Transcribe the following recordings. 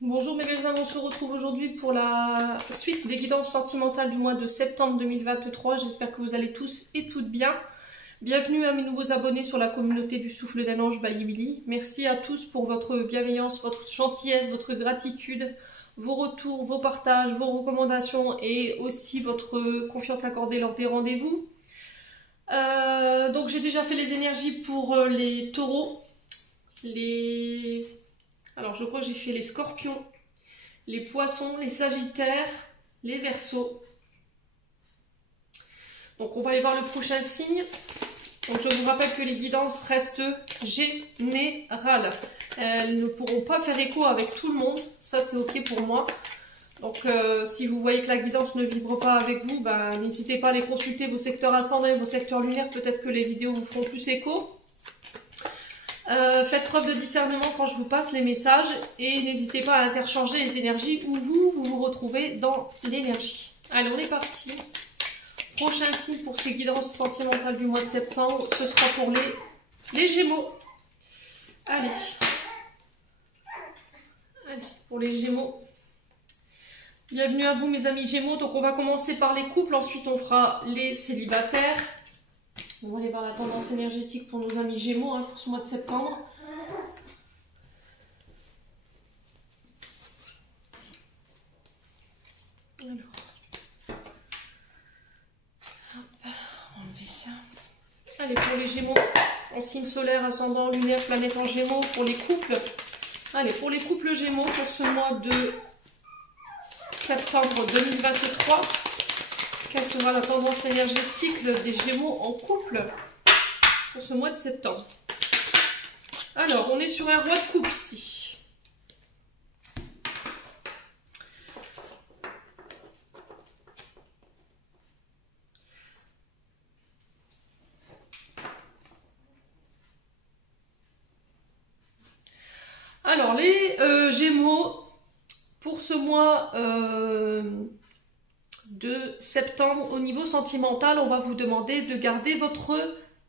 Bonjour mes belles âmes, on se retrouve aujourd'hui pour la suite des guidances sentimentales du mois de septembre 2023. J'espère que vous allez tous et toutes bien. Bienvenue à mes nouveaux abonnés sur la communauté du Souffle d'un Ange by Emily. Merci à tous pour votre bienveillance, votre gentillesse, votre gratitude, vos retours, vos partages, vos recommandations et aussi votre confiance accordée lors des rendez-vous. Donc j'ai déjà fait les énergies pour les taureaux, alors je crois que j'ai fait les scorpions, les poissons, les sagittaires, les verseaux. Donc on va aller voir le prochain signe. Donc je vous rappelle que les guidances restent générales. Elles ne pourront pas faire écho avec tout le monde. Ça c'est ok pour moi. Donc si vous voyez que la guidance ne vibre pas avec vous, n'hésitez pas à aller consulter vos secteurs ascendants et vos secteurs lunaires. Peut-être que les vidéos vous feront plus écho. Faites preuve de discernement quand je vous passe les messages et n'hésitez pas à interchanger les énergies où vous retrouvez dans l'énergie. Allez, on est parti. Prochain signe pour ces guidances sentimentales du mois de septembre, ce sera pour les Gémeaux. Allez, pour les Gémeaux. Bienvenue à vous mes amis Gémeaux. Donc on va commencer par les couples, ensuite on fera les célibataires. On va aller voir la tendance énergétique pour nos amis Gémeaux pour ce mois de septembre. Alors, hop, enlever ça. Allez, pour les Gémeaux, en signe solaire, ascendant, lunaire, planète en Gémeaux, pour les couples. Allez, pour les couples Gémeaux, pour ce mois de septembre 2023, quelle sera la tendance énergétique des Gémeaux en couple pour ce mois de septembre? Alors, on est sur un roi de coupe ici. Alors, les Gémeaux, pour ce mois de septembre, au niveau sentimental, on va vous demander de garder votre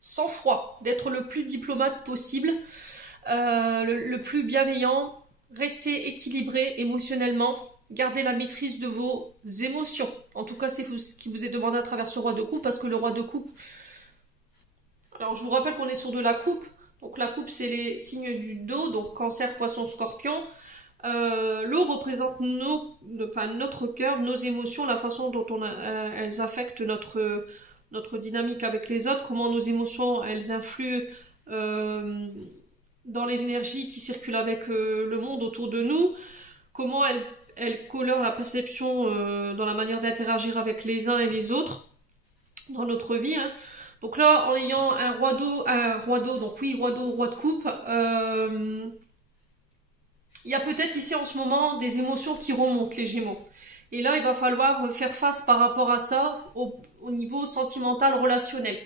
sang-froid, d'être le plus diplomate possible, le plus bienveillant, rester équilibré émotionnellement, garder la maîtrise de vos émotions. En tout cas, c'est ce qui vous est demandé à travers ce roi de coupe, parce que le roi de coupe... Alors, je vous rappelle qu'on est sur de la coupe. Donc, la coupe, c'est les signes du dos, donc cancer, poisson, scorpion. L'eau représente notre cœur, nos émotions, la façon dont elles affectent notre dynamique avec les autres, comment nos émotions elles influent dans les énergies qui circulent avec le monde autour de nous, comment elles colorent la perception dans la manière d'interagir avec les uns et les autres dans notre vie. Donc là, en ayant un roi d'eau, donc oui, roi d'eau, roi de coupe, il y a peut-être ici en ce moment des émotions qui remontent, les Gémeaux. Et là, il va falloir faire face par rapport à ça au niveau sentimental, relationnel.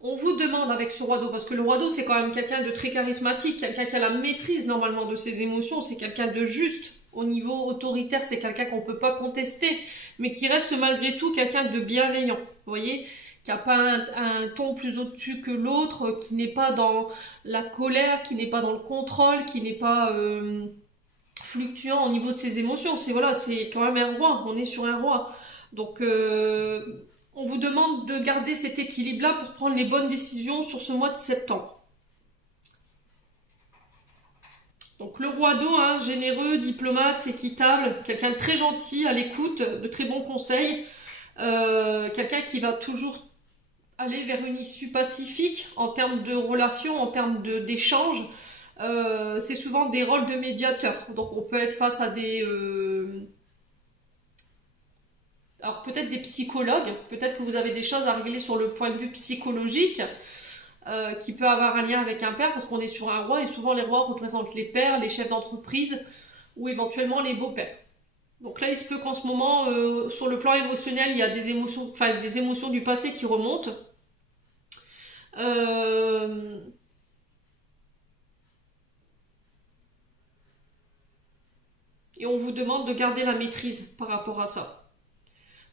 On vous demande avec ce roi d'eau, parce que le roi d'eau, c'est quand même quelqu'un de très charismatique, quelqu'un qui a la maîtrise normalement de ses émotions, c'est quelqu'un de juste. Au niveau autoritaire, c'est quelqu'un qu'on ne peut pas contester, mais qui reste malgré tout quelqu'un de bienveillant. Vous voyez ? Qui n'a pas un ton plus au-dessus que l'autre, qui n'est pas dans la colère, qui n'est pas dans le contrôle, qui n'est pas... fluctuant au niveau de ses émotions. C'est quand même un roi, on est sur un roi. Donc on vous demande de garder cet équilibre-là pour prendre les bonnes décisions sur ce mois de septembre. Donc le roi d'eau, généreux, diplomate, équitable, quelqu'un de très gentil, à l'écoute, de très bons conseils, quelqu'un qui va toujours aller vers une issue pacifique en termes de relations, en termes d'échanges. C'est souvent des rôles de médiateur. Donc on peut être face à des... alors peut-être des psychologues, peut-être que vous avez des choses à régler sur le point de vue psychologique, qui peut avoir un lien avec un père, parce qu'on est sur un roi, et souvent les rois représentent les pères, les chefs d'entreprise, ou éventuellement les beaux-pères. Donc là, il se peut qu'en ce moment, sur le plan émotionnel, il y a des émotions du passé qui remontent. Et on vous demande de garder la maîtrise par rapport à ça.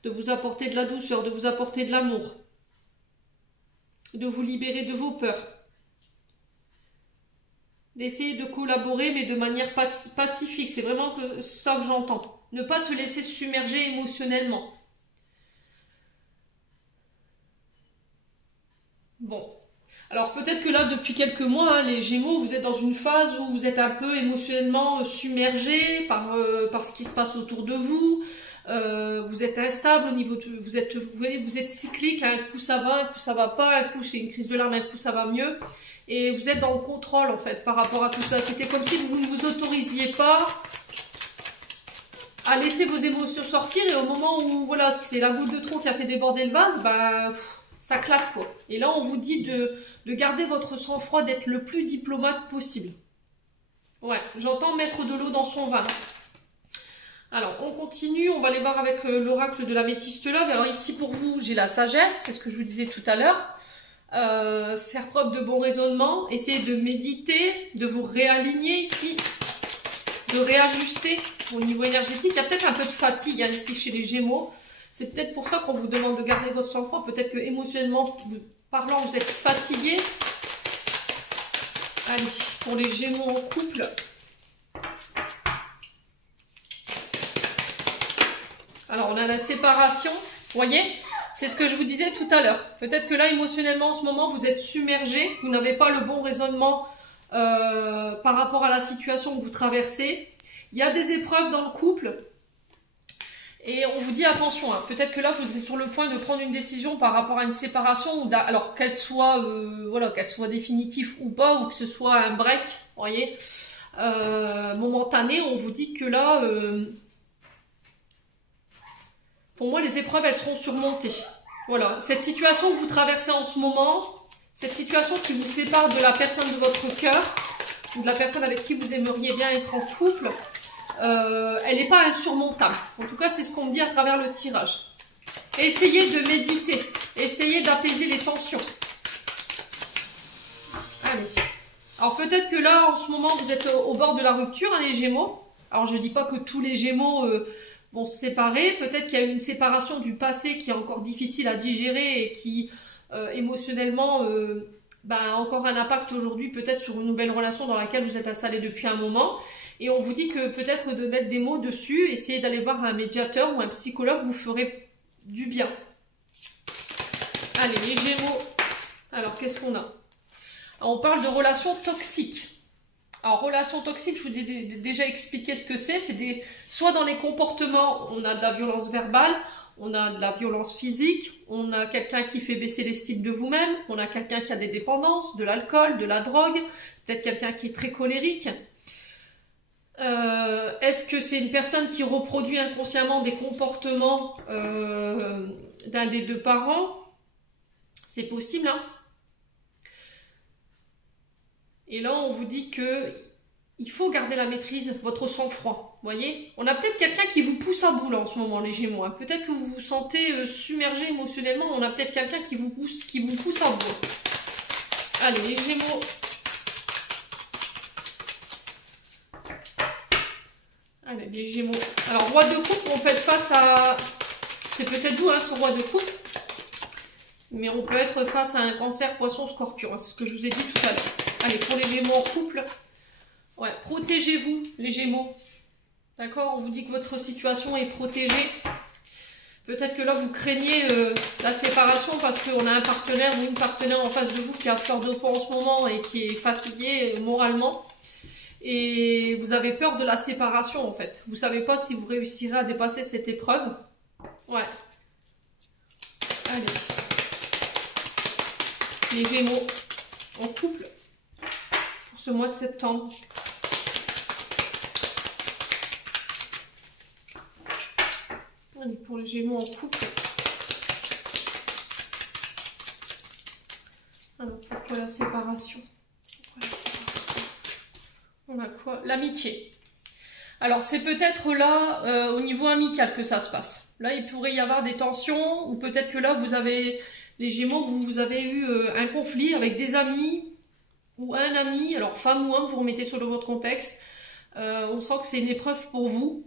De vous apporter de la douceur, de vous apporter de l'amour. De vous libérer de vos peurs. d'essayer de collaborer, mais de manière pacifique. C'est vraiment ça que j'entends. Ne pas se laisser submerger émotionnellement. Bon. Alors peut-être que là, depuis quelques mois, hein, les Gémeaux, vous êtes dans une phase où vous êtes un peu émotionnellement submergé par ce qui se passe autour de vous. Vous êtes instable au niveau de, vous êtes cyclique, un coup ça va, un coup ça va pas, un coup c'est une crise de larmes, un coup ça va mieux. Et vous êtes dans le contrôle en fait par rapport à tout ça. C'était comme si vous ne vous autorisiez pas à laisser vos émotions sortir, et au moment où voilà, c'est la goutte de trop qui a fait déborder le vase, ben ça claque quoi. Et là on vous dit de garder votre sang-froid, d'être le plus diplomate possible. Ouais, j'entends mettre de l'eau dans son vin. Alors on continue, on va aller voir avec l'oracle de l'améthyste là. Alors ici pour vous j'ai la sagesse, c'est ce que je vous disais tout à l'heure. Faire preuve de bon raisonnement, essayer de méditer, de vous réaligner ici, de réajuster au niveau énergétique. Il y a peut-être un peu de fatigue hein, ici chez les Gémeaux. C'est peut-être pour ça qu'on vous demande de garder votre sang-froid. Peut-être que émotionnellement parlant, vous êtes fatigué. Allez, pour les Gémeaux en couple. Alors, on a la séparation. Vous voyez, c'est ce que je vous disais tout à l'heure. Peut-être que là, émotionnellement, en ce moment, vous êtes submergé. Vous n'avez pas le bon raisonnement par rapport à la situation que vous traversez. Il y a des épreuves dans le couple. Et on vous dit attention, hein, peut-être que là vous êtes sur le point de prendre une décision par rapport à une séparation, alors qu'elle soit, voilà, qu'elle soit définitive ou pas, ou que ce soit un break, vous voyez, momentané. On vous dit que là, pour moi les épreuves elles seront surmontées. Voilà, cette situation que vous traversez en ce moment, cette situation qui vous sépare de la personne de votre cœur, ou de la personne avec qui vous aimeriez bien être en couple, elle n'est pas insurmontable. En tout cas, c'est ce qu'on me dit à travers le tirage. Essayez de méditer. Essayez d'apaiser les tensions. Allez. Alors peut-être que là, en ce moment, vous êtes au bord de la rupture, hein, les Gémeaux. Alors je ne dis pas que tous les Gémeaux vont se séparer. Peut-être qu'il y a une séparation du passé qui est encore difficile à digérer et qui, émotionnellement, a encore un impact aujourd'hui, peut-être sur une nouvelle relation dans laquelle vous êtes installé depuis un moment. Et on vous dit que peut-être de mettre des mots dessus, essayez d'aller voir un médiateur ou un psychologue, vous ferez du bien. Allez, les Gémeaux. Alors, qu'est-ce qu'on a? Alors, on parle de relations toxiques. Alors, relations toxiques, je vous ai déjà expliqué ce que c'est. C'est soit dans les comportements, on a de la violence verbale, on a de la violence physique, on a quelqu'un qui fait baisser l'estime de vous-même, on a quelqu'un qui a des dépendances, de l'alcool, de la drogue, peut-être quelqu'un qui est très colérique. Est-ce que c'est une personne qui reproduit inconsciemment des comportements d'un des deux parents? C'est possible, hein? Et là, on vous dit que il faut garder la maîtrise, votre sang-froid. Vous voyez? On a peut-être quelqu'un qui vous pousse à bout là en ce moment, les Gémeaux. Hein. Peut-être que vous vous sentez submergé émotionnellement. On a peut-être quelqu'un qui vous pousse à bout. Allez, les Gémeaux. Allez, les Gémeaux. Alors, roi de coupe, on peut être face à... C'est peut-être vous, hein, ce roi de coupe. Mais on peut être face à un cancer, poisson, scorpion. Hein, c'est ce que je vous ai dit tout à l'heure. Allez, pour les Gémeaux en couple. Ouais, protégez-vous, les Gémeaux. D'accord? On vous dit que votre situation est protégée. Peut-être que là, vous craignez la séparation parce qu'on a un partenaire ou une partenaire en face de vous qui a fleur de peau en ce moment et qui est fatigué moralement. Et vous avez peur de la séparation en fait. Vous ne savez pas si vous réussirez à dépasser cette épreuve. Ouais. Allez. Les Gémeaux en couple pour ce mois de septembre. Allez, pour les Gémeaux en couple. Alors, pourquoi la séparation? On a quoi? L'amitié. Alors, c'est peut-être là, au niveau amical que ça se passe. Là, il pourrait y avoir des tensions, ou peut-être que là, vous avez, les Gémeaux, vous avez eu un conflit avec des amis, ou un ami, alors femme ou homme, vous remettez sur votre contexte. On sent que c'est une épreuve pour vous.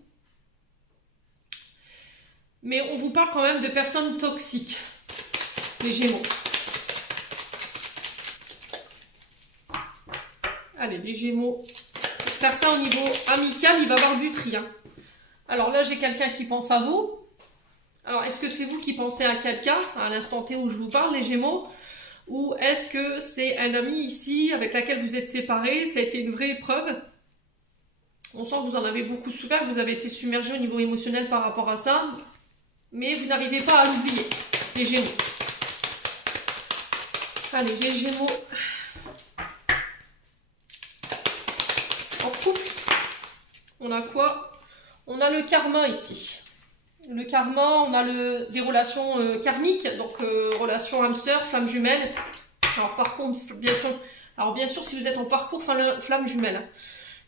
Mais on vous parle quand même de personnes toxiques, les Gémeaux. Allez, les Gémeaux. Pour certains, au niveau amical, il va y avoir du tri. Hein. Alors là, j'ai quelqu'un qui pense à vous. Alors, est-ce que c'est vous qui pensez à quelqu'un à l'instant T où je vous parle, les Gémeaux? Ou est-ce que c'est un ami ici avec laquelle vous êtes séparés? Ça a été une vraie épreuve. On sent que vous en avez beaucoup souffert, que vous avez été submergé au niveau émotionnel par rapport à ça. Mais vous n'arrivez pas à l'oublier, les Gémeaux. Allez, les Gémeaux. En couple, on a quoi? On a le karma ici. Le karma, on a des relations karmiques, donc relations âme sœur, flamme jumelle. Alors par contre, bien sûr, si vous êtes en parcours flamme jumelle. Hein.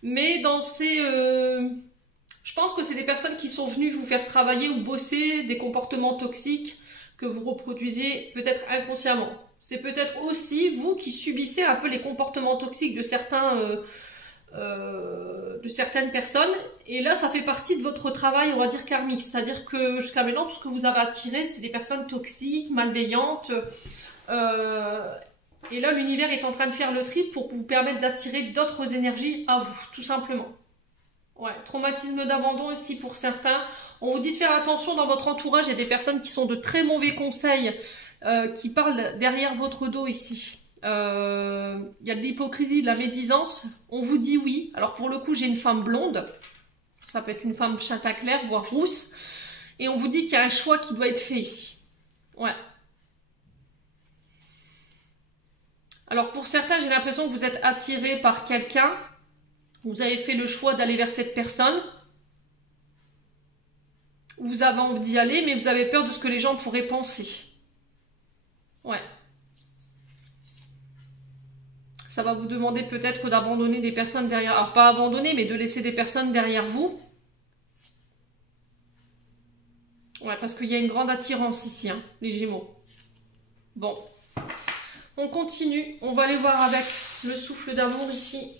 Mais dans ces... je pense que c'est des personnes qui sont venues vous faire travailler ou bosser des comportements toxiques que vous reproduisez peut-être inconsciemment. C'est peut-être aussi vous qui subissez un peu les comportements toxiques de certaines personnes, et là ça fait partie de votre travail, on va dire karmique, c'est-à-dire que jusqu'à maintenant tout ce que vous avez attiré c'est des personnes toxiques, malveillantes, et là l'univers est en train de faire le tri pour vous permettre d'attirer d'autres énergies à vous, tout simplement. Ouais, traumatisme d'abandon aussi pour certains. On vous dit de faire attention dans votre entourage, il y a des personnes qui sont de très mauvais conseils, qui parlent derrière votre dos ici. Il y a de l'hypocrisie, de la médisance. On vous dit oui. Alors pour le coup, j'ai une femme blonde. Ça peut être une femme châtain clair, voire rousse. Et on vous dit qu'il y a un choix qui doit être fait ici. Ouais. Alors pour certains, j'ai l'impression que vous êtes attiré par quelqu'un. Vous avez fait le choix d'aller vers cette personne. Vous avez envie d'y aller, mais vous avez peur de ce que les gens pourraient penser. Ouais. Ça va vous demander peut-être d'abandonner des personnes derrière... Alors, pas abandonner, mais de laisser des personnes derrière vous. Ouais, parce qu'il y a une grande attirance ici, hein, les Gémeaux. Bon. On continue. On va aller voir avec le souffle d'amour ici.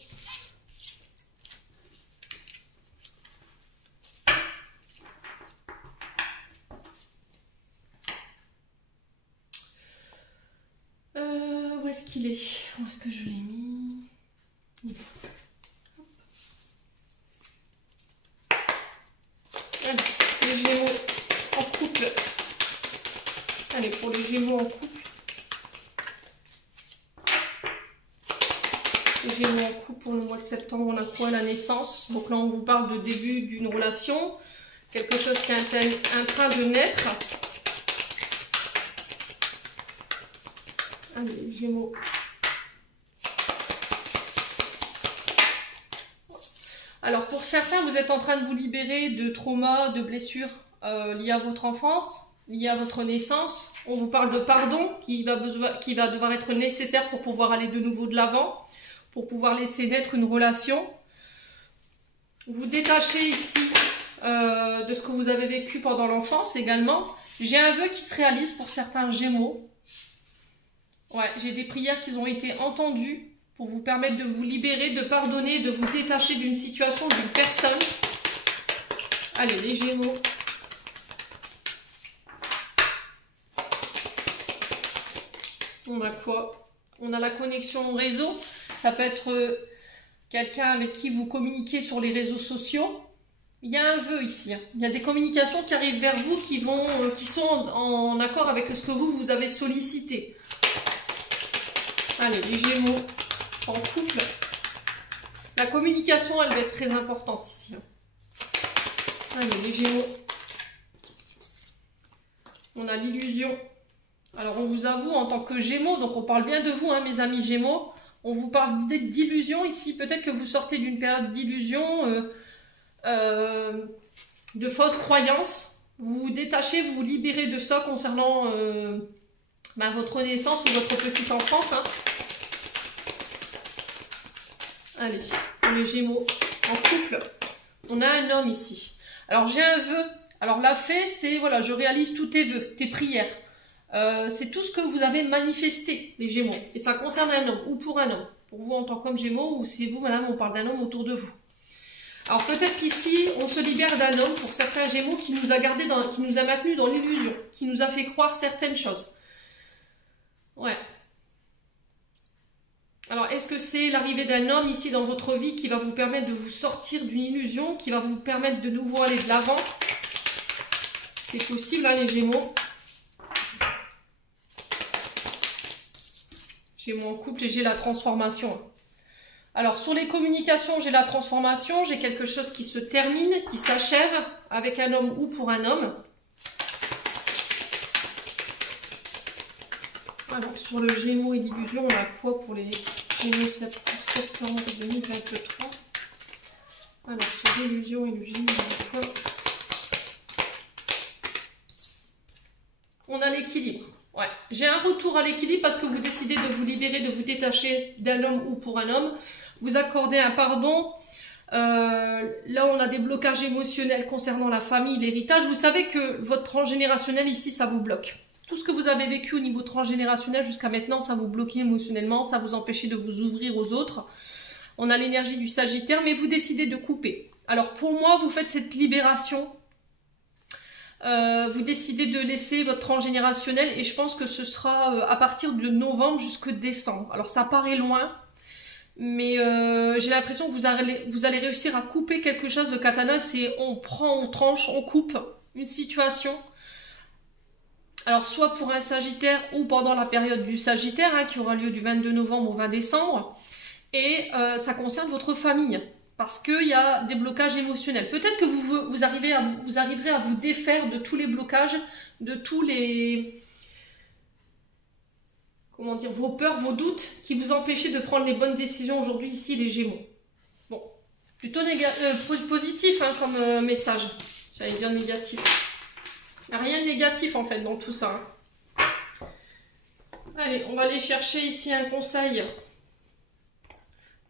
Où est-ce qu'il est? Où est-ce que je l'ai mis? Il est là. Allez, les Gémeaux en couple. Allez, pour les Gémeaux en couple. Les Gémeaux en couple pour le mois de septembre, on a quoi? La naissance. Donc là, on vous parle de début d'une relation. Quelque chose qui est en train de naître. Allez, les Gémeaux. Alors, pour certains, vous êtes en train de vous libérer de traumas, de blessures liées à votre enfance, liées à votre naissance. On vous parle de pardon qui va devoir être nécessaire pour pouvoir aller de nouveau de l'avant, pour pouvoir laisser naître une relation. Vous détachez ici de ce que vous avez vécu pendant l'enfance également. J'ai un vœu qui se réalise pour certains Gémeaux. Ouais, j'ai des prières qui ont été entendues pour vous permettre de vous libérer, de pardonner, de vous détacher d'une situation, d'une personne. Allez, les Gémeaux. On a quoi? On a la connexion réseau. Ça peut être quelqu'un avec qui vous communiquez sur les réseaux sociaux. Il y a un vœu ici. Il y a des communications qui arrivent vers vous qui sont en accord avec ce que vous avez sollicité. Allez, les Gémeaux en couple. La communication, elle va être très importante ici. Allez, les Gémeaux. On a l'illusion. Alors, on vous avoue en tant que Gémeaux, donc on parle bien de vous, hein, mes amis Gémeaux. On vous parle d'illusion ici. Peut-être que vous sortez d'une période d'illusion, de fausses croyances. Vous vous détachez, vous vous libérez de ça concernant votre naissance ou votre petite enfance. Hein. Allez, pour les Gémeaux en couple, on a un homme ici. Alors, j'ai un vœu. Alors, la fée, c'est, voilà, je réalise tous tes vœux, tes prières. C'est tout ce que vous avez manifesté, les Gémeaux. Et ça concerne un homme, ou pour un homme. Pour vous en tant qu'homme Gémeaux, ou si vous, madame, on parle d'un homme autour de vous. Alors, peut-être qu'ici, on se libère d'un homme, pour certains Gémeaux, qui nous a gardé qui nous a maintenus dans l'illusion, qui nous a fait croire certaines choses. Ouais. Alors, est-ce que c'est l'arrivée d'un homme ici dans votre vie qui va vous permettre de vous sortir d'une illusion, qui va vous permettre de nouveau aller de l'avant? C'est possible, hein, les Gémeaux. Gémeaux en couple et j'ai la transformation. Alors, sur les communications, j'ai la transformation, j'ai quelque chose qui se termine, qui s'achève avec un homme ou pour un homme. Alors, sur le Gémeaux et l'illusion, on a quoi pour les Gémeaux septembre 2023? Alors, sur l'illusion et le Gémeaux, on a quoi? On a l'équilibre. Ouais, j'ai un retour à l'équilibre parce que vous décidez de vous libérer, de vous détacher d'un homme ou pour un homme. Vous accordez un pardon. Là, on a des blocages émotionnels concernant la famille, l'héritage. Vous savez que votre transgénérationnel, ici, ça vous bloque. Tout ce que vous avez vécu au niveau transgénérationnel jusqu'à maintenant, ça vous bloquait émotionnellement, ça vous empêchait de vous ouvrir aux autres. On a l'énergie du Sagittaire, mais vous décidez de couper. Alors, pour moi, vous faites cette libération. Vous décidez de laisser votre transgénérationnel et je pense que ce sera à partir de novembre jusqu'à décembre. Alors ça paraît loin, mais j'ai l'impression que vous allez réussir à couper quelque chose. Le katana, c'est on prend, on tranche, on coupe une situation. Alors soit pour un Sagittaire ou pendant la période du Sagittaire, hein, qui aura lieu du 22 novembre au 20 décembre. Et ça concerne votre famille. Parce qu'il y a des blocages émotionnels. Peut-être que vous arriverez à vous défaire de tous les blocages, de tous les... Comment dire, vos peurs, vos doutes qui vous empêchaient de prendre les bonnes décisions aujourd'hui ici, les Gémeaux. Bon, plutôt positif hein, comme message. J'allais dire négatif. Il n'y a rien de négatif en fait dans tout ça. Hein. Allez, on va aller chercher ici un conseil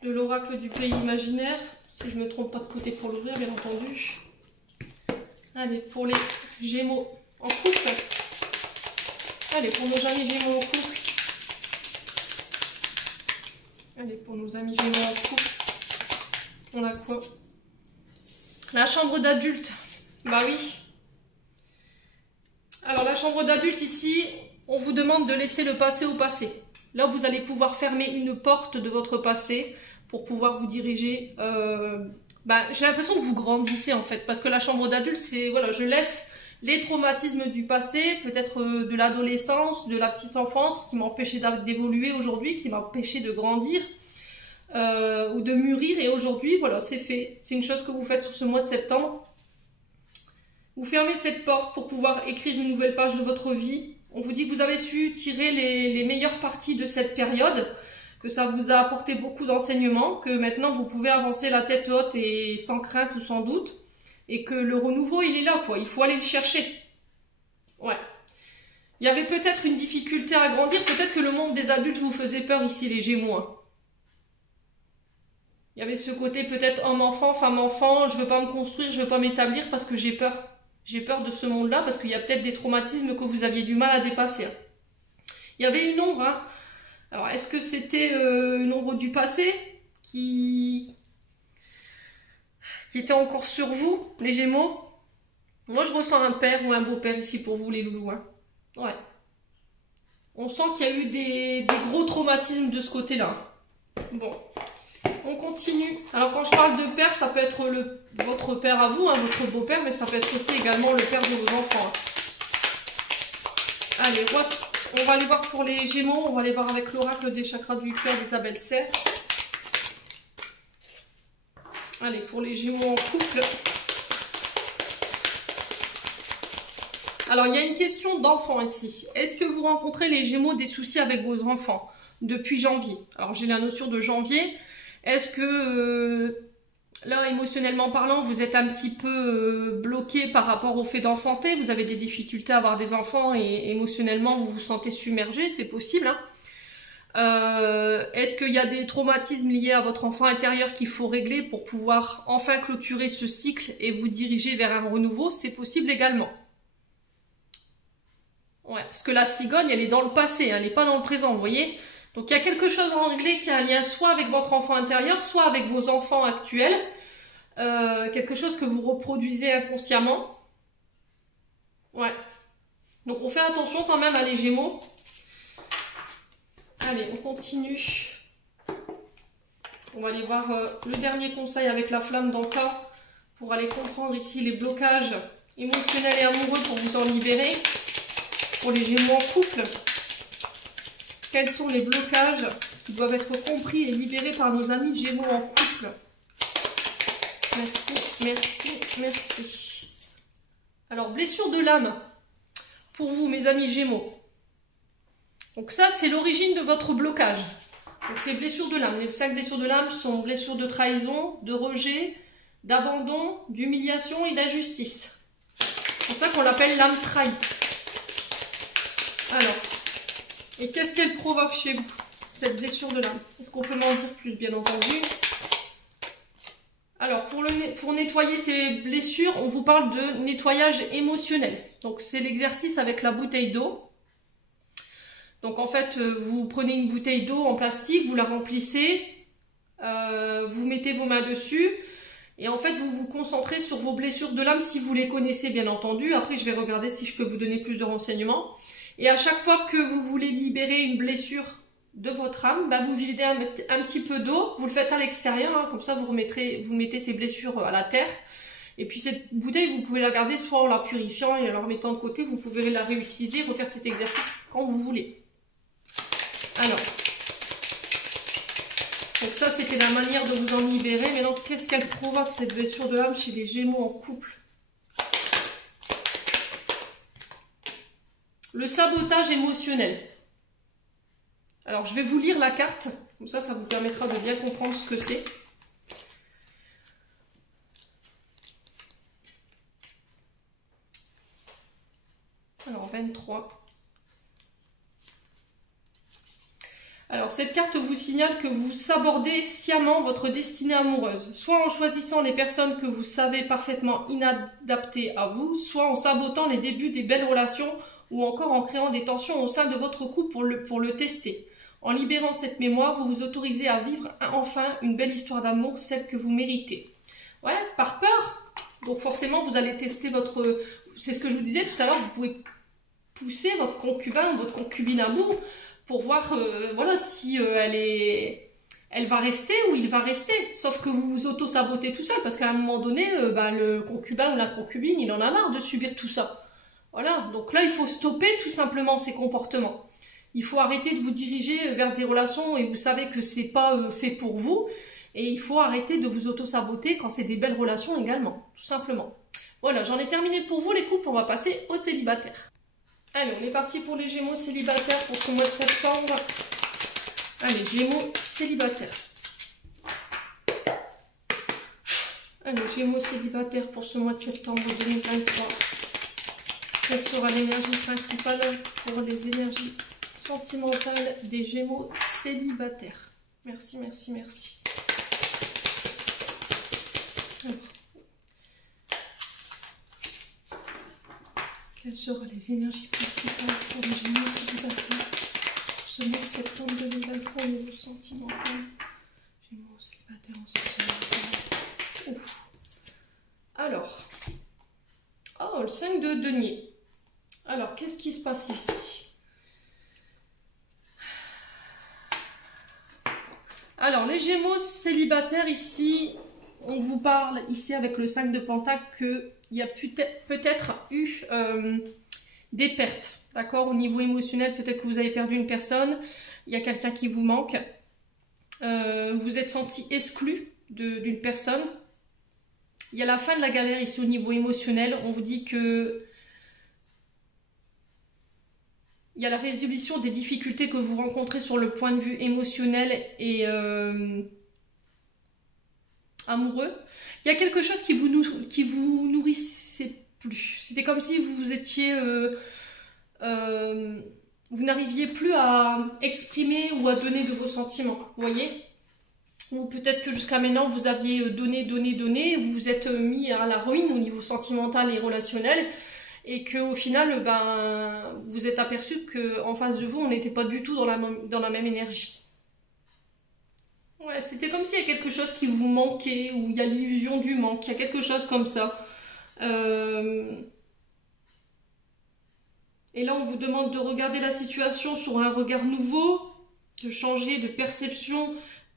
de l'oracle du pays imaginaire. Si je ne me trompe pas de côté pour l'ouvrir, bien entendu. Allez, pour les Gémeaux en couple. Allez, pour nos amis Gémeaux en couple. Allez, pour nos amis Gémeaux en couple. On a quoi? La chambre d'adulte. Bah oui. Alors, la chambre d'adulte, ici, on vous demande de laisser le passé au passé. Là, vous allez pouvoir fermer une porte de votre passé pour pouvoir vous diriger. J'ai l'impression que vous grandissez en fait, parce que la chambre d'adulte, c'est voilà, je laisse les traumatismes du passé, peut-être de l'adolescence, de la petite enfance, qui m'empêchaient d'évoluer aujourd'hui, qui m'empêchaient de grandir ou de mûrir. Et aujourd'hui, voilà, c'est fait. C'est une chose que vous faites sur ce mois de septembre. Vous fermez cette porte pour pouvoir écrire une nouvelle page de votre vie. On vous dit que vous avez su tirer les meilleures parties de cette période, que ça vous a apporté beaucoup d'enseignements, que maintenant vous pouvez avancer la tête haute et sans crainte ou sans doute, et que le renouveau, il est là, quoi. Il faut aller le chercher. Ouais. Il y avait peut-être une difficulté à grandir, peut-être que le monde des adultes vous faisait peur ici, les Gémeaux. Hein. Il y avait ce côté peut-être homme-enfant, femme-enfant, je ne veux pas me construire, je ne veux pas m'établir parce que j'ai peur. J'ai peur de ce monde-là parce qu'il y a peut-être des traumatismes que vous aviez du mal à dépasser. Hein. Il y avait une ombre, hein. Alors, est-ce que c'était une ombre du passé qui était encore sur vous, les Gémeaux? Moi, je ressens un père ou un beau-père ici pour vous, les loulous. Hein. Ouais. On sent qu'il y a eu des gros traumatismes de ce côté-là. Bon, on continue. Alors, quand je parle de père, ça peut être votre père à vous, hein, votre beau-père, mais ça peut être aussi également le père de vos enfants. Hein. Allez, on va aller voir pour les Gémeaux, on va aller voir avec l'oracle des chakras du cœur d'Isabelle Serre. Allez, pour les Gémeaux en couple. Alors, il y a une question d'enfant ici. Est-ce que vous rencontrez les Gémeaux des soucis avec vos enfants depuis janvier? Alors, j'ai la notion de janvier. Est-ce que, là, émotionnellement parlant, vous êtes un petit peu bloqué par rapport au fait d'enfanter? Vous avez des difficultés à avoir des enfants et émotionnellement, vous vous sentez submergé? C'est possible, hein. Est-ce qu'il y a des traumatismes liés à votre enfant intérieur qu'il faut régler pour pouvoir enfin clôturer ce cycle et vous diriger vers un renouveau? C'est possible également. Ouais, parce que la cigogne, elle est dans le passé, hein, elle n'est pas dans le présent, vous voyez? Donc il y a quelque chose à régler qui a un lien soit avec votre enfant intérieur, soit avec vos enfants actuels. Quelque chose que vous reproduisez inconsciemment. Ouais. Donc on fait attention quand même à les Gémeaux. Allez, on continue. On va aller voir le dernier conseil avec la flamme dans le cas pour aller comprendre ici les blocages émotionnels et amoureux pour vous en libérer. Pour les Gémeaux en couple, quels sont les blocages qui doivent être compris et libérés par nos amis Gémeaux en couple? Merci, merci, merci. Alors, blessure de l'âme pour vous, mes amis Gémeaux. Donc ça, c'est l'origine de votre blocage. Donc c'est blessures de l'âme. Les 5 blessures de l'âme sont blessures de trahison, de rejet, d'abandon, d'humiliation et d'injustice. C'est pour ça qu'on l'appelle l'âme trahie. Alors, et qu'est-ce qu'elle provoque chez vous, cette blessure de l'âme? Est-ce qu'on peut m'en dire plus, bien entendu? Alors, pour nettoyer ces blessures, on vous parle de nettoyage émotionnel. Donc, c'est l'exercice avec la bouteille d'eau. Donc, en fait, vous prenez une bouteille d'eau en plastique, vous la remplissez, vous mettez vos mains dessus, et en fait, vous vous concentrez sur vos blessures de l'âme, si vous les connaissez, bien entendu. Après, je vais regarder si je peux vous donner plus de renseignements. Et à chaque fois que vous voulez libérer une blessure de votre âme, bah vous videz un petit peu d'eau, vous le faites à l'extérieur, hein, comme ça vous mettez ces blessures à la terre. Et puis cette bouteille, vous pouvez la garder soit en la purifiant et en la remettant de côté, vous pouvez la réutiliser, refaire cet exercice quand vous voulez. Alors, donc ça c'était la manière de vous en libérer. Maintenant, qu'est-ce qu'elle provoque cette blessure de l'âme chez les Gémeaux en couple? Le sabotage émotionnel. Alors, je vais vous lire la carte, comme ça, ça vous permettra de bien comprendre ce que c'est. Alors, 23. Alors, cette carte vous signale que vous sabordez sciemment votre destinée amoureuse, soit en choisissant les personnes que vous savez parfaitement inadaptées à vous, soit en sabotant les débuts des belles relations, ou encore en créant des tensions au sein de votre couple pour le tester. En libérant cette mémoire, vous vous autorisez à vivre enfin une belle histoire d'amour, celle que vous méritez. Ouais, par peur. Donc forcément, vous allez tester votre... C'est ce que je vous disais tout à l'heure, vous pouvez pousser votre concubin ou votre concubine à bout pour voir voilà, si elle va rester ou il va rester. Sauf que vous vous auto-sabotez tout seul, parce qu'à un moment donné, le concubin ou la concubine, il en a marre de subir tout ça. Voilà, donc là, il faut stopper tout simplement ces comportements. Il faut arrêter de vous diriger vers des relations et vous savez que c'est pas fait pour vous. Et il faut arrêter de vous auto-saboter quand c'est des belles relations également, tout simplement. Voilà, j'en ai terminé pour vous les couples, on va passer aux célibataires. Allez, on est parti pour les Gémeaux célibataires pour ce mois de septembre. Allez, Gémeaux célibataires. Allez, Gémeaux célibataires pour ce mois de septembre 2023. Quelle sera l'énergie principale pour les énergies sentimentales des Gémeaux célibataires? Merci, merci, merci. Alors, quelles seront les énergies principales pour les Gémeaux célibataires pour ce mois de septembre 2023 au niveau sentimental? Gémeaux célibataires en sentimental. Ouf. Alors, oh, le 5 de denier. Alors, qu'est-ce qui se passe ici? Alors, les Gémeaux célibataires ici, on vous parle ici avec le 5 de Pentacle qu'il y a peut-être eu des pertes, d'accord? Au niveau émotionnel, peut-être que vous avez perdu une personne, il y a quelqu'un qui vous manque, vous êtes senti exclu d'une personne. Il y a la fin de la galère ici au niveau émotionnel, on vous dit que il y a la résolution des difficultés que vous rencontrez sur le point de vue émotionnel et amoureux. Il y a quelque chose qui vous nourrissait plus. C'était comme si vous étiez... vous n'arriviez plus à exprimer ou à donner de vos sentiments. Vous voyez? Ou peut-être que jusqu'à maintenant, vous aviez donné, vous vous êtes mis à la ruine au niveau sentimental et relationnel. Et qu'au final, vous êtes aperçu qu'en face de vous, on n'était pas du tout dans la même énergie. Ouais, c'était comme s'il y a quelque chose qui vous manquait, ou il y a l'illusion du manque, il y a quelque chose comme ça. Et là, on vous demande de regarder la situation sur un regard nouveau, de changer de perception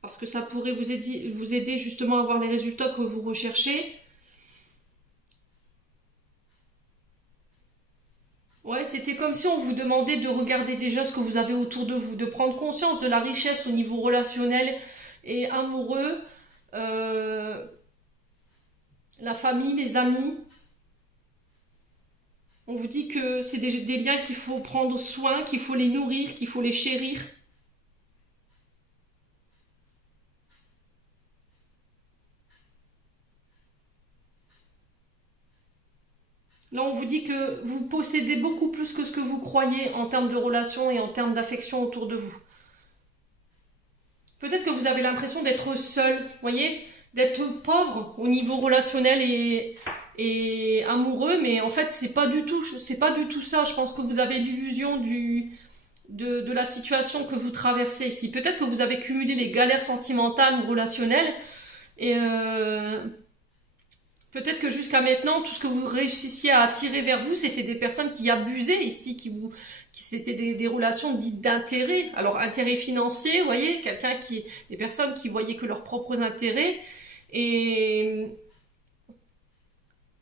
parce que ça pourrait vous aider justement à avoir les résultats que vous recherchez. Ouais, c'était comme si on vous demandait de regarder déjà ce que vous avez autour de vous, de prendre conscience de la richesse au niveau relationnel et amoureux, la famille, les amis. On vous dit que c'est des liens qu'il faut prendre soin, qu'il faut les nourrir, qu'il faut les chérir. Là, on vous dit que vous possédez beaucoup plus que ce que vous croyez en termes de relations et en termes d'affection autour de vous. Peut-être que vous avez l'impression d'être seul, vous voyez, d'être pauvre au niveau relationnel et amoureux, mais en fait, c'est pas du tout ça. Je pense que vous avez l'illusion de la situation que vous traversez ici. Peut-être que vous avez cumulé les galères sentimentales ou relationnelles et peut-être que jusqu'à maintenant, tout ce que vous réussissiez à attirer vers vous, c'était des personnes qui abusaient ici, c'était des relations dites d'intérêt. Alors, intérêt financier, vous voyez, des personnes qui voyaient que leurs propres intérêts. Et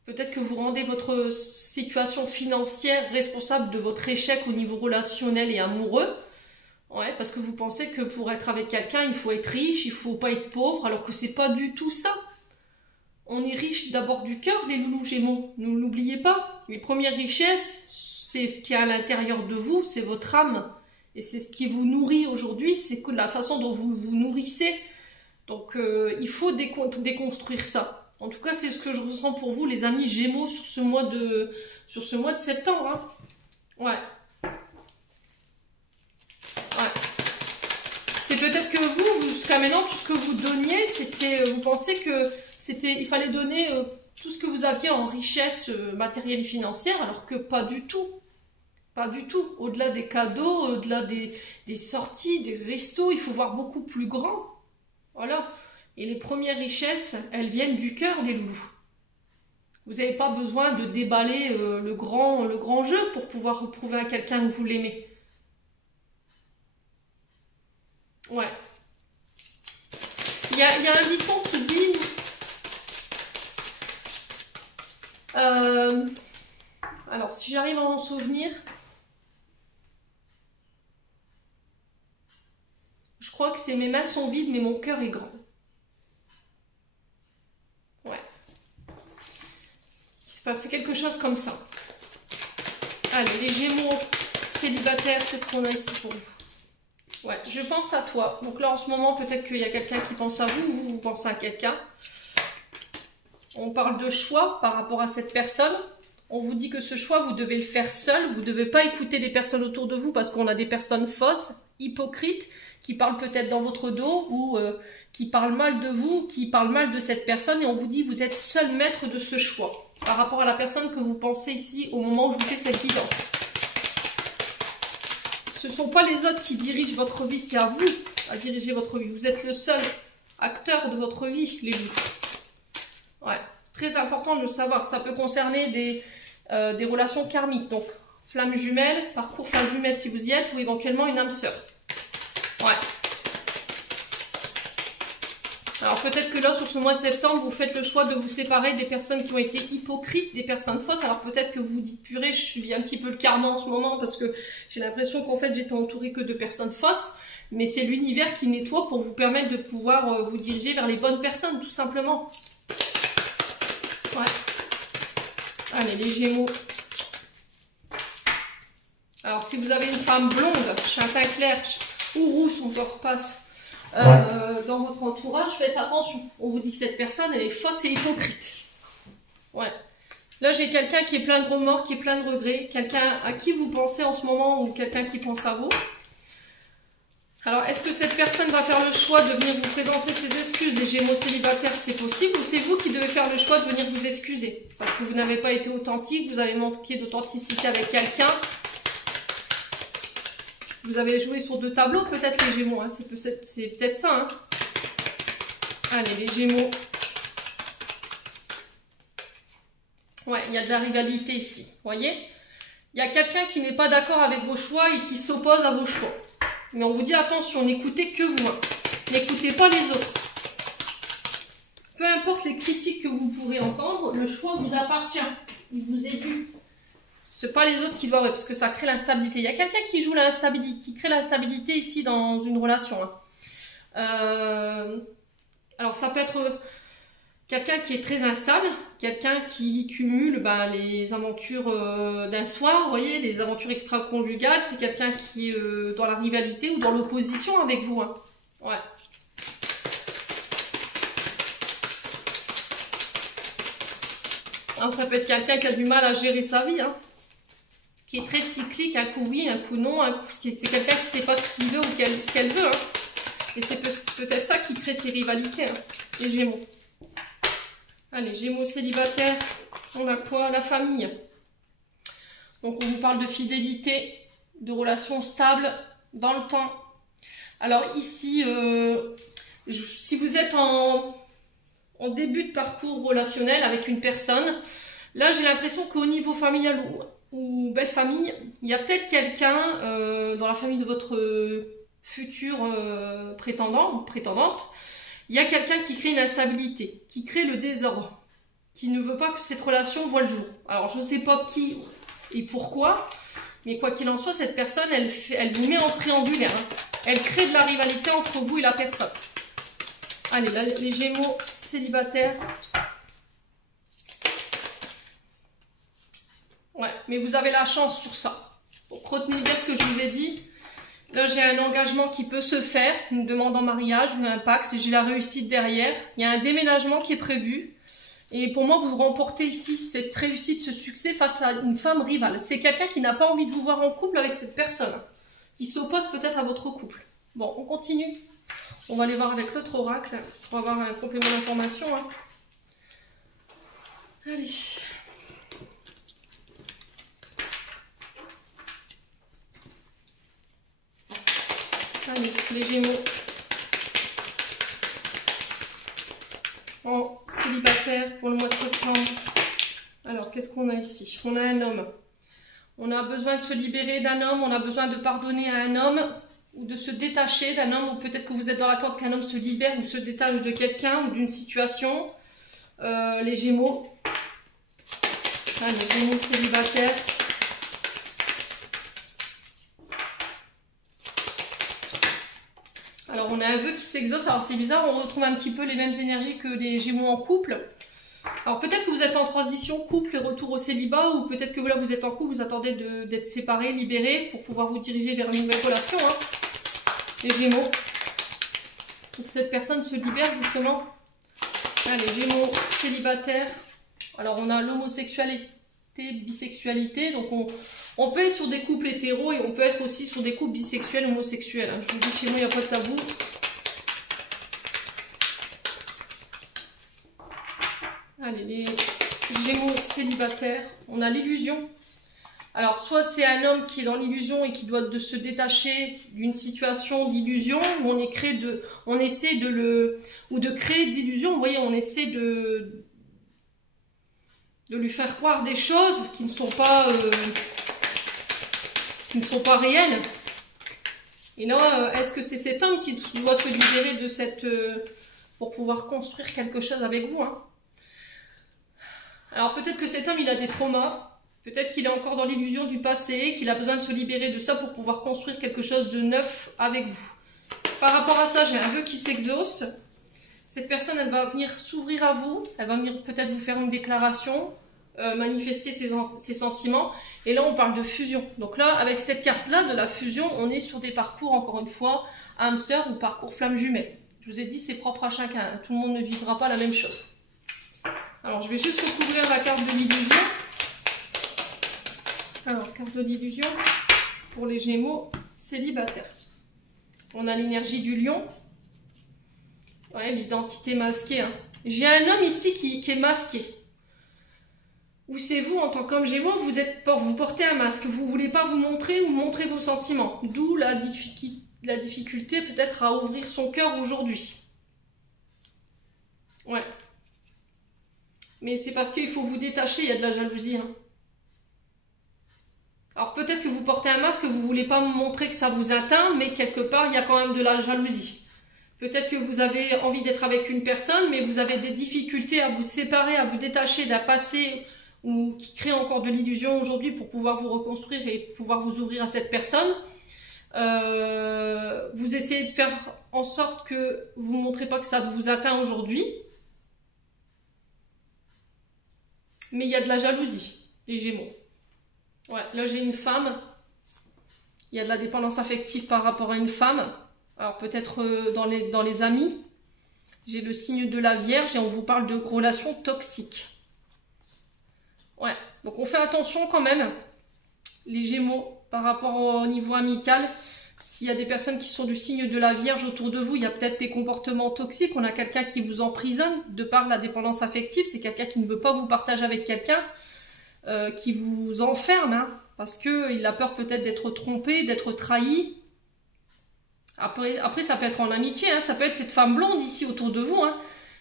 peut-être que vous rendez votre situation financière responsable de votre échec au niveau relationnel et amoureux. Ouais, parce que vous pensez que pour être avec quelqu'un, il faut être riche, il faut pas être pauvre, alors que c'est pas du tout ça. On est riche d'abord du cœur, les loulous gémeaux. Ne l'oubliez pas. Les premières richesses, c'est ce qui est à l'intérieur de vous, c'est votre âme. Et c'est ce qui vous nourrit aujourd'hui, c'est que la façon dont vous vous nourrissez. Donc, il faut déconstruire ça. En tout cas, c'est ce que je ressens pour vous, les amis gémeaux, sur ce mois de septembre. Hein. Ouais. Ouais. C'est peut-être que vous, jusqu'à maintenant, tout ce que vous donniez, vous pensez que il fallait donner tout ce que vous aviez en richesse matérielle et financière, alors que pas du tout. Pas du tout. Au-delà des cadeaux, au-delà des sorties, des restos, il faut voir beaucoup plus grand. Voilà. Et les premières richesses, elles viennent du cœur, les loulous. Vous n'avez pas besoin de déballer le grand jeu pour pouvoir prouver à quelqu'un que vous l'aimez. Ouais. Il y a un dicton qui dit... alors, si j'arrive à m'en souvenir, je crois que c'est mes mains sont vides, mais mon cœur est grand. Ouais. C'est quelque chose comme ça. Allez, les Gémeaux célibataires, qu'est-ce qu'on a ici pour vous? Ouais, je pense à toi. Donc là, en ce moment, peut-être qu'il y a quelqu'un qui pense à vous, ou vous pensez à quelqu'un. On parle de choix par rapport à cette personne. On vous dit que ce choix, vous devez le faire seul. Vous ne devez pas écouter les personnes autour de vous parce qu'on a des personnes fausses, hypocrites, qui parlent peut-être dans votre dos ou qui parlent mal de vous, qui parlent mal de cette personne. Et on vous dit vous êtes seul maître de ce choix par rapport à la personne que vous pensez ici au moment où je vous fais cette guidance. Ce ne sont pas les autres qui dirigent votre vie, c'est à vous à diriger votre vie. Vous êtes le seul acteur de votre vie, les loups. Ouais, c'est très important de le savoir. Ça peut concerner des relations karmiques. Donc, flamme jumelle, parcours flamme jumelle si vous y êtes, ou éventuellement une âme sœur. Ouais. Alors, peut-être que là, sur ce mois de septembre, vous faites le choix de vous séparer des personnes qui ont été hypocrites, des personnes fausses. Alors, peut-être que vous vous dites, purée, je subis un petit peu le karma en ce moment parce que j'ai l'impression qu'en fait, j'étais entourée que de personnes fausses. Mais c'est l'univers qui nettoie pour vous permettre de pouvoir vous diriger vers les bonnes personnes, tout simplement. Ouais. Allez, les Gémeaux. Alors, si vous avez une femme blonde, châtain clair ou rousse, on te repasse dans votre entourage, faites attention. On vous dit que cette personne, elle est fausse et hypocrite. Ouais. Là, j'ai quelqu'un qui est plein de remords, qui est plein de regrets. Quelqu'un à qui vous pensez en ce moment ou quelqu'un qui pense à vous. Alors, est-ce que cette personne va faire le choix de venir vous présenter ses excuses, les Gémeaux célibataires, c'est possible, ou c'est vous qui devez faire le choix de venir vous excuser parce que vous n'avez pas été authentique, vous avez manqué d'authenticité avec quelqu'un. Vous avez joué sur deux tableaux, peut-être, les Gémeaux, hein. C'est peut-être ça. Hein. Allez, les Gémeaux. Ouais, il y a de la rivalité ici, vous voyez. Il y a quelqu'un qui n'est pas d'accord avec vos choix et qui s'oppose à vos choix. Mais on vous dit attention, n'écoutez que vous. N'écoutez pas les autres. Peu importe les critiques que vous pourrez entendre, le choix vous appartient. Il vous est dû. Ce n'est pas les autres qui doivent, parce que ça crée l'instabilité. Il y a quelqu'un qui joue l'instabilité, qui crée l'instabilité ici dans une relation. Alors ça peut être quelqu'un qui est très instable, quelqu'un qui cumule les aventures d'un soir, vous voyez, les aventures extra-conjugales. C'est quelqu'un qui est dans la rivalité ou dans l'opposition avec vous. Ouais. Alors, ça peut être quelqu'un qui a du mal à gérer sa vie, qui est très cyclique, un coup oui, un coup non, c'est quelqu'un qui ne sait pas ce qu'il veut ou ce qu'elle veut. Et c'est peut-être ça qui crée ces rivalités, les Gémeaux. Allez, Gémeaux célibataires, on a quoi? La famille. Donc on vous parle de fidélité, de relations stables dans le temps. Alors ici, si vous êtes en début de parcours relationnel avec une personne, là j'ai l'impression qu'au niveau familial ou belle famille, il y a peut-être quelqu'un dans la famille de votre futur prétendant ou prétendante, il y a quelqu'un qui crée une instabilité, qui crée le désordre, qui ne veut pas que cette relation voie le jour. Alors je ne sais pas qui et pourquoi, mais quoi qu'il en soit, cette personne, elle vous met en triangulaire. Elle crée de la rivalité entre vous et la personne. Allez, là, les Gémeaux célibataires. Ouais, mais vous avez la chance sur ça. Donc retenez bien ce que je vous ai dit. Là, j'ai un engagement qui peut se faire, une demande en mariage ou un pacte, et j'ai la réussite derrière. Il y a un déménagement qui est prévu. Et pour moi, vous remportez ici cette réussite, ce succès face à une femme rivale. C'est quelqu'un qui n'a pas envie de vous voir en couple avec cette personne, qui s'oppose peut-être à votre couple. Bon, on continue. On va aller voir avec l'autre oracle pour avoir un complément d'information. Allez. Allez, les Gémeaux. En célibataire pour le mois de septembre. Alors, qu'est-ce qu'on a ici? On a un homme. On a besoin de se libérer d'un homme, on a besoin de pardonner à un homme ou de se détacher d'un homme, ou peut-être que vous êtes dans l'attente qu'un homme se libère ou se détache de quelqu'un ou d'une situation. Les Gémeaux. Les Gémeaux célibataires. Alors on a un vœu qui s'exauce, alors c'est bizarre, on retrouve un petit peu les mêmes énergies que les Gémeaux en couple. Alors peut-être que vous êtes en transition couple et retour au célibat, ou peut-être que là vous êtes en couple, vous attendez d'être séparés, libérés, pour pouvoir vous diriger vers une nouvelle relation, les Gémeaux. Donc cette personne se libère justement. Les Gémeaux célibataires. Alors on a l'homosexualité, bisexualité, donc on peut être sur des couples hétéros et on peut être aussi sur des couples bisexuels, homosexuels. Je vous dis, chez moi, il n'y a pas de tabou. Allez, les Gémeaux célibataires. On a l'illusion. Alors, soit c'est un homme qui est dans l'illusion et qui doit se détacher d'une situation d'illusion, où on essaie de créer de l'illusion. Vous voyez, on essaie de lui faire croire des choses qui ne sont pas réelles. Et là, est-ce que c'est cet homme qui doit se libérer de cette... pour pouvoir construire quelque chose avec vous, Alors peut-être que cet homme, il a des traumas. Peut-être qu'il est encore dans l'illusion du passé, qu'il a besoin de se libérer de ça pour pouvoir construire quelque chose de neuf avec vous. Par rapport à ça, j'ai un vœu qui s'exauce. Cette personne, elle va venir s'ouvrir à vous. Elle va venir peut-être vous faire une déclaration, manifester ses sentiments. Et là, on parle de fusion. Donc là, avec cette carte-là de la fusion, on est sur des parcours, encore une fois, âme sœur ou parcours flamme jumelle. Je vous ai dit, c'est propre à chacun. Tout le monde ne vivra pas la même chose. Alors, je vais juste recouvrir la carte de l'illusion. Alors, carte de l'illusion pour les Gémeaux célibataires. On a l'énergie du lion. Ouais, l'identité masquée. J'ai un homme ici qui est masqué. Ou c'est vous, en tant qu'homme Gémeaux, vous portez un masque. Vous ne voulez pas vous montrer ou montrer vos sentiments. D'où la difficulté peut-être à ouvrir son cœur aujourd'hui. Ouais. Mais c'est parce qu'il faut vous détacher, il y a de la jalousie. Alors peut-être que vous portez un masque, vous ne voulez pas montrer que ça vous atteint, mais quelque part, il y a quand même de la jalousie. Peut-être que vous avez envie d'être avec une personne, mais vous avez des difficultés à vous séparer, à vous détacher d'un passé ou qui crée encore de l'illusion aujourd'hui pour pouvoir vous reconstruire et pouvoir vous ouvrir à cette personne. Vous essayez de faire en sorte que vous ne montrez pas que ça vous atteint aujourd'hui. Mais il y a de la jalousie, les Gémeaux. Ouais, là j'ai une femme. Il y a de la dépendance affective par rapport à une femme. Alors peut-être dans les amis. J'ai le signe de la Vierge et on vous parle de relations toxiques. Ouais, donc on fait attention quand même, les Gémeaux, par rapport au niveau amical. S'il y a des personnes qui sont du signe de la Vierge autour de vous, il y a peut-être des comportements toxiques. On a quelqu'un qui vous emprisonne de par la dépendance affective. C'est quelqu'un qui ne veut pas vous partager avec quelqu'un, qui vous enferme, hein, parce qu'il a peur peut-être d'être trompé, d'être trahi. Après, ça peut être en amitié, hein, ça peut être cette femme blonde ici autour de vous, hein,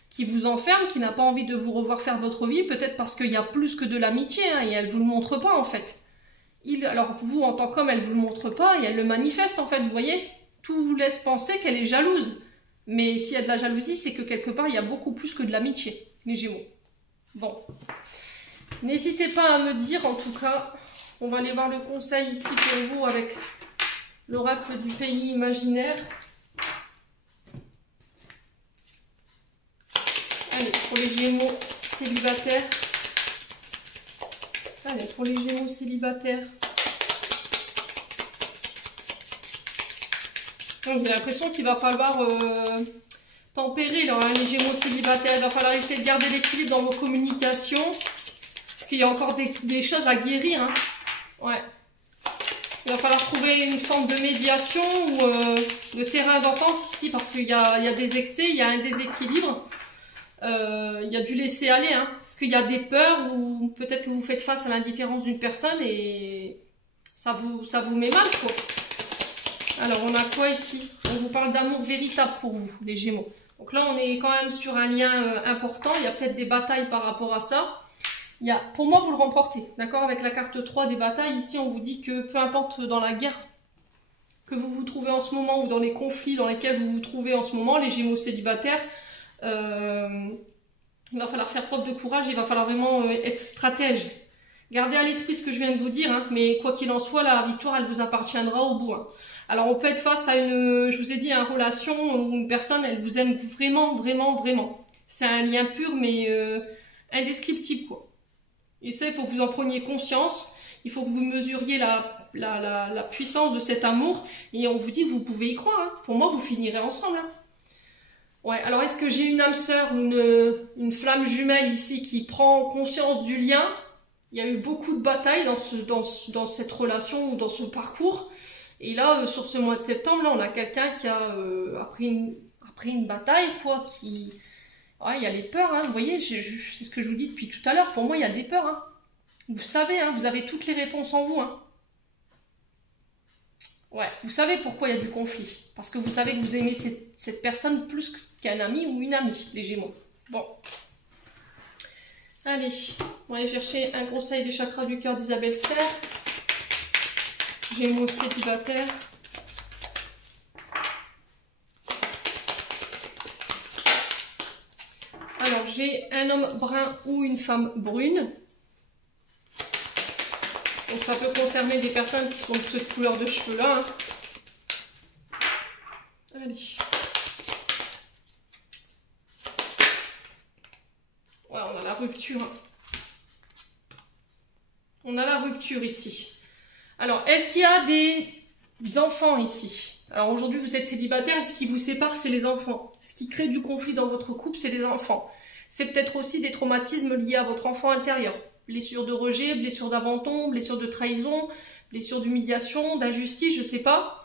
qui vous enferme, qui n'a pas envie de vous revoir faire votre vie, peut-être parce qu'il y a plus que de l'amitié, hein, et elle ne vous le montre pas en fait. Alors vous, en tant qu'homme, elle ne vous le montre pas, et elle le manifeste en fait, vous voyez. Tout vous laisse penser qu'elle est jalouse. Mais s'il y a de la jalousie, c'est que quelque part, il y a beaucoup plus que de l'amitié, les Gémeaux. Bon. N'hésitez pas à me dire, en tout cas, on va aller voir le conseil ici pour vous avec l'oracle du pays imaginaire. Allez, pour les Gémeaux célibataires. Allez, pour les Gémeaux célibataires. J'ai l'impression qu'il va falloir tempérer là, hein, les Gémeaux célibataires. Il va falloir essayer de garder l'équilibre dans vos communications. Parce qu'il y a encore des choses à guérir. Hein. Ouais. Il va falloir trouver une forme de médiation ou de terrain d'entente ici. Parce qu'il y a des excès, il y a un déséquilibre. Il y a du laisser aller, hein, parce qu'il y a des peurs ou peut-être que vous faites face à l'indifférence d'une personne et ça vous met mal, quoi. Alors, on a quoi ici? On vous parle d'amour véritable pour vous, les Gémeaux. Donc là, on est quand même sur un lien important. Il y a peut-être des batailles par rapport à ça. Pour moi, vous le remportez, d'accord? Avec la carte 3 des batailles, ici, on vous dit que peu importe dans la guerre que vous vous trouvez en ce moment ou dans les conflits dans lesquels vous vous trouvez en ce moment, les Gémeaux célibataires, il va falloir faire preuve de courage, il va falloir vraiment être stratège. Gardez à l'esprit ce que je viens de vous dire, hein, mais quoi qu'il en soit, la victoire, elle vous appartiendra au bout. Hein. Alors, on peut être face à je vous ai dit, une relation où une personne, elle vous aime vraiment, vraiment, vraiment. C'est un lien pur, mais indescriptible, quoi. Et ça, il faut que vous en preniez conscience. Il faut que vous mesuriez la puissance de cet amour. Et on vous dit, vous pouvez y croire. Hein. Pour moi, vous finirez ensemble. Hein. Ouais, alors est-ce que j'ai une âme sœur, une flamme jumelle ici qui prend conscience du lien? Il y a eu beaucoup de batailles dans cette relation ou dans ce parcours. Et là, sur ce mois de septembre, là, on a quelqu'un qui a après une bataille, quoi, qui... Ouais, il y a les peurs, hein, vous voyez, c'est ce que je vous dis depuis tout à l'heure. Pour moi, il y a des peurs. Hein. Vous savez, hein, vous avez toutes les réponses en vous. Hein. Ouais, vous savez pourquoi il y a du conflit. Parce que vous savez que vous aimez cette personne plus qu'un ami ou une amie, les Gémeaux. Bon. Allez, on va aller chercher un conseil des chakras du cœur d'Isabelle Serre. Gémeaux célibataire. Alors, j'ai un homme brun ou une femme brune. Donc, ça peut concerner des personnes qui sont de cette couleur de cheveux-là. Hein. Allez. Ouais, on a la rupture. Hein. On a la rupture ici. Alors, est-ce qu'il y a des enfants ici? Alors, aujourd'hui, vous êtes célibataire. Et ce qui vous sépare, c'est les enfants. Ce qui crée du conflit dans votre couple, c'est les enfants. C'est peut-être aussi des traumatismes liés à votre enfant intérieur. Blessure de rejet, blessure d'abandon, blessure de trahison, blessure d'humiliation, d'injustice, je ne sais pas.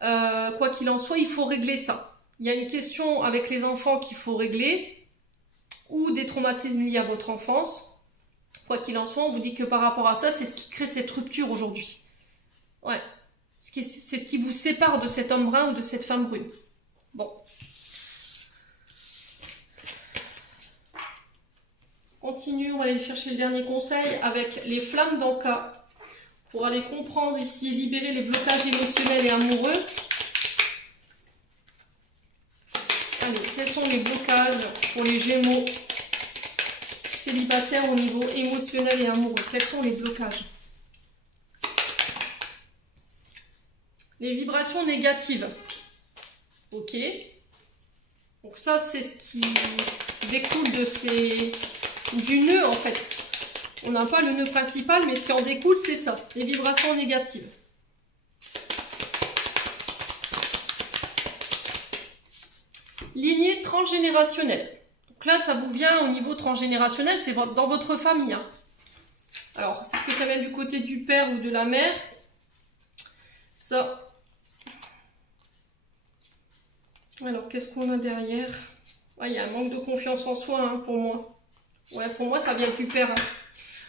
Quoi qu'il en soit, il faut régler ça. Il y a une question avec les enfants qu'il faut régler, ou des traumatismes liés à votre enfance. Quoi qu'il en soit, on vous dit que par rapport à ça, c'est ce qui crée cette rupture aujourd'hui. Ouais, c'est ce qui vous sépare de cet homme brun ou de cette femme brune. Bon. Continue, on va aller chercher le dernier conseil avec les flammes d'Anka pour aller comprendre ici, libérer les blocages émotionnels et amoureux. Allez, quels sont les blocages pour les Gémeaux célibataires au niveau émotionnel et amoureux? Quels sont les blocages? Les vibrations négatives. Ok. Donc ça, c'est ce qui découle du nœud, en fait. On n'a pas le nœud principal, mais ce qui en découle, c'est ça. Les vibrations négatives. Lignée transgénérationnelle. Donc là, ça vous vient au niveau transgénérationnel, c'est dans votre famille. Hein. Alors, est-ce que ça vient du côté du père ou de la mère? Ça. Alors, qu'est-ce qu'on a derrière? Il y a un manque de confiance en soi, hein, pour moi. Ouais, pour moi, ça vient du père. Hein.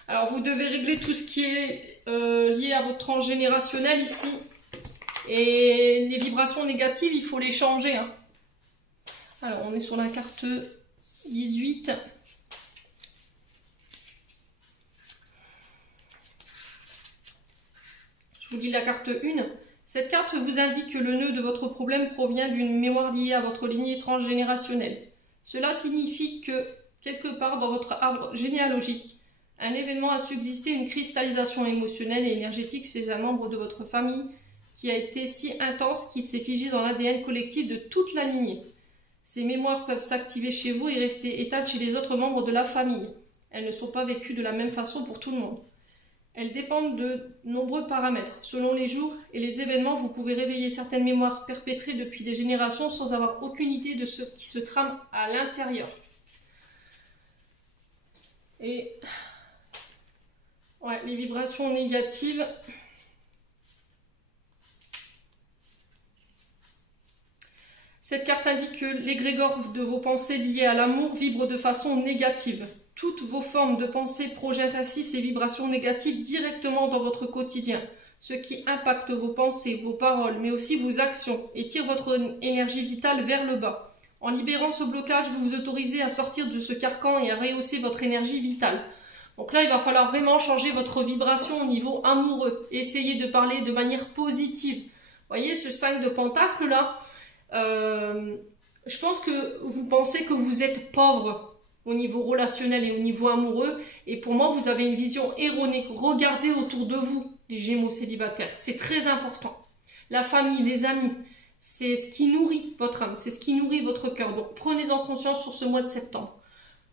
Alors, vous devez régler tout ce qui est lié à votre transgénérationnel ici. Et les vibrations négatives, il faut les changer. Hein. Alors, on est sur la carte 18. Je vous lis la carte 1. Cette carte vous indique que le nœud de votre problème provient d'une mémoire liée à votre lignée transgénérationnelle. Cela signifie que, quelque part dans votre arbre généalogique, un événement a subsisté, une cristallisation émotionnelle et énergétique chez un membre de votre famille qui a été si intense qu'il s'est figé dans l'ADN collectif de toute la lignée. Ces mémoires peuvent s'activer chez vous et rester éteintes chez les autres membres de la famille. Elles ne sont pas vécues de la même façon pour tout le monde. Elles dépendent de nombreux paramètres. Selon les jours et les événements, vous pouvez réveiller certaines mémoires perpétrées depuis des générations sans avoir aucune idée de ce qui se trame à l'intérieur. Et ouais, les vibrations négatives. Cette carte indique que l'égrégore de vos pensées liées à l'amour vibre de façon négative. Toutes vos formes de pensée projettent ainsi ces vibrations négatives directement dans votre quotidien, ce qui impacte vos pensées, vos paroles, mais aussi vos actions et tire votre énergie vitale vers le bas. En libérant ce blocage, vous vous autorisez à sortir de ce carcan et à rehausser votre énergie vitale. Donc là, il va falloir vraiment changer votre vibration au niveau amoureux. Essayez de parler de manière positive. Vous voyez, ce 5 de pentacle là, je pense que vous pensez que vous êtes pauvre au niveau relationnel et au niveau amoureux. Et pour moi, vous avez une vision erronée. Regardez autour de vous, les Gémeaux célibataires. C'est très important. La famille, les amis, c'est ce qui nourrit votre âme, c'est ce qui nourrit votre cœur. Donc prenez-en conscience sur ce mois de septembre.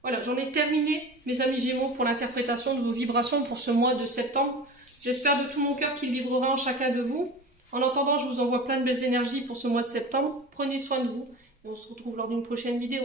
Voilà, j'en ai terminé, mes amis Gémeaux, pour l'interprétation de vos vibrations pour ce mois de septembre. J'espère de tout mon cœur qu'il vibrera en chacun de vous. En attendant, je vous envoie plein de belles énergies pour ce mois de septembre. Prenez soin de vous et on se retrouve lors d'une prochaine vidéo.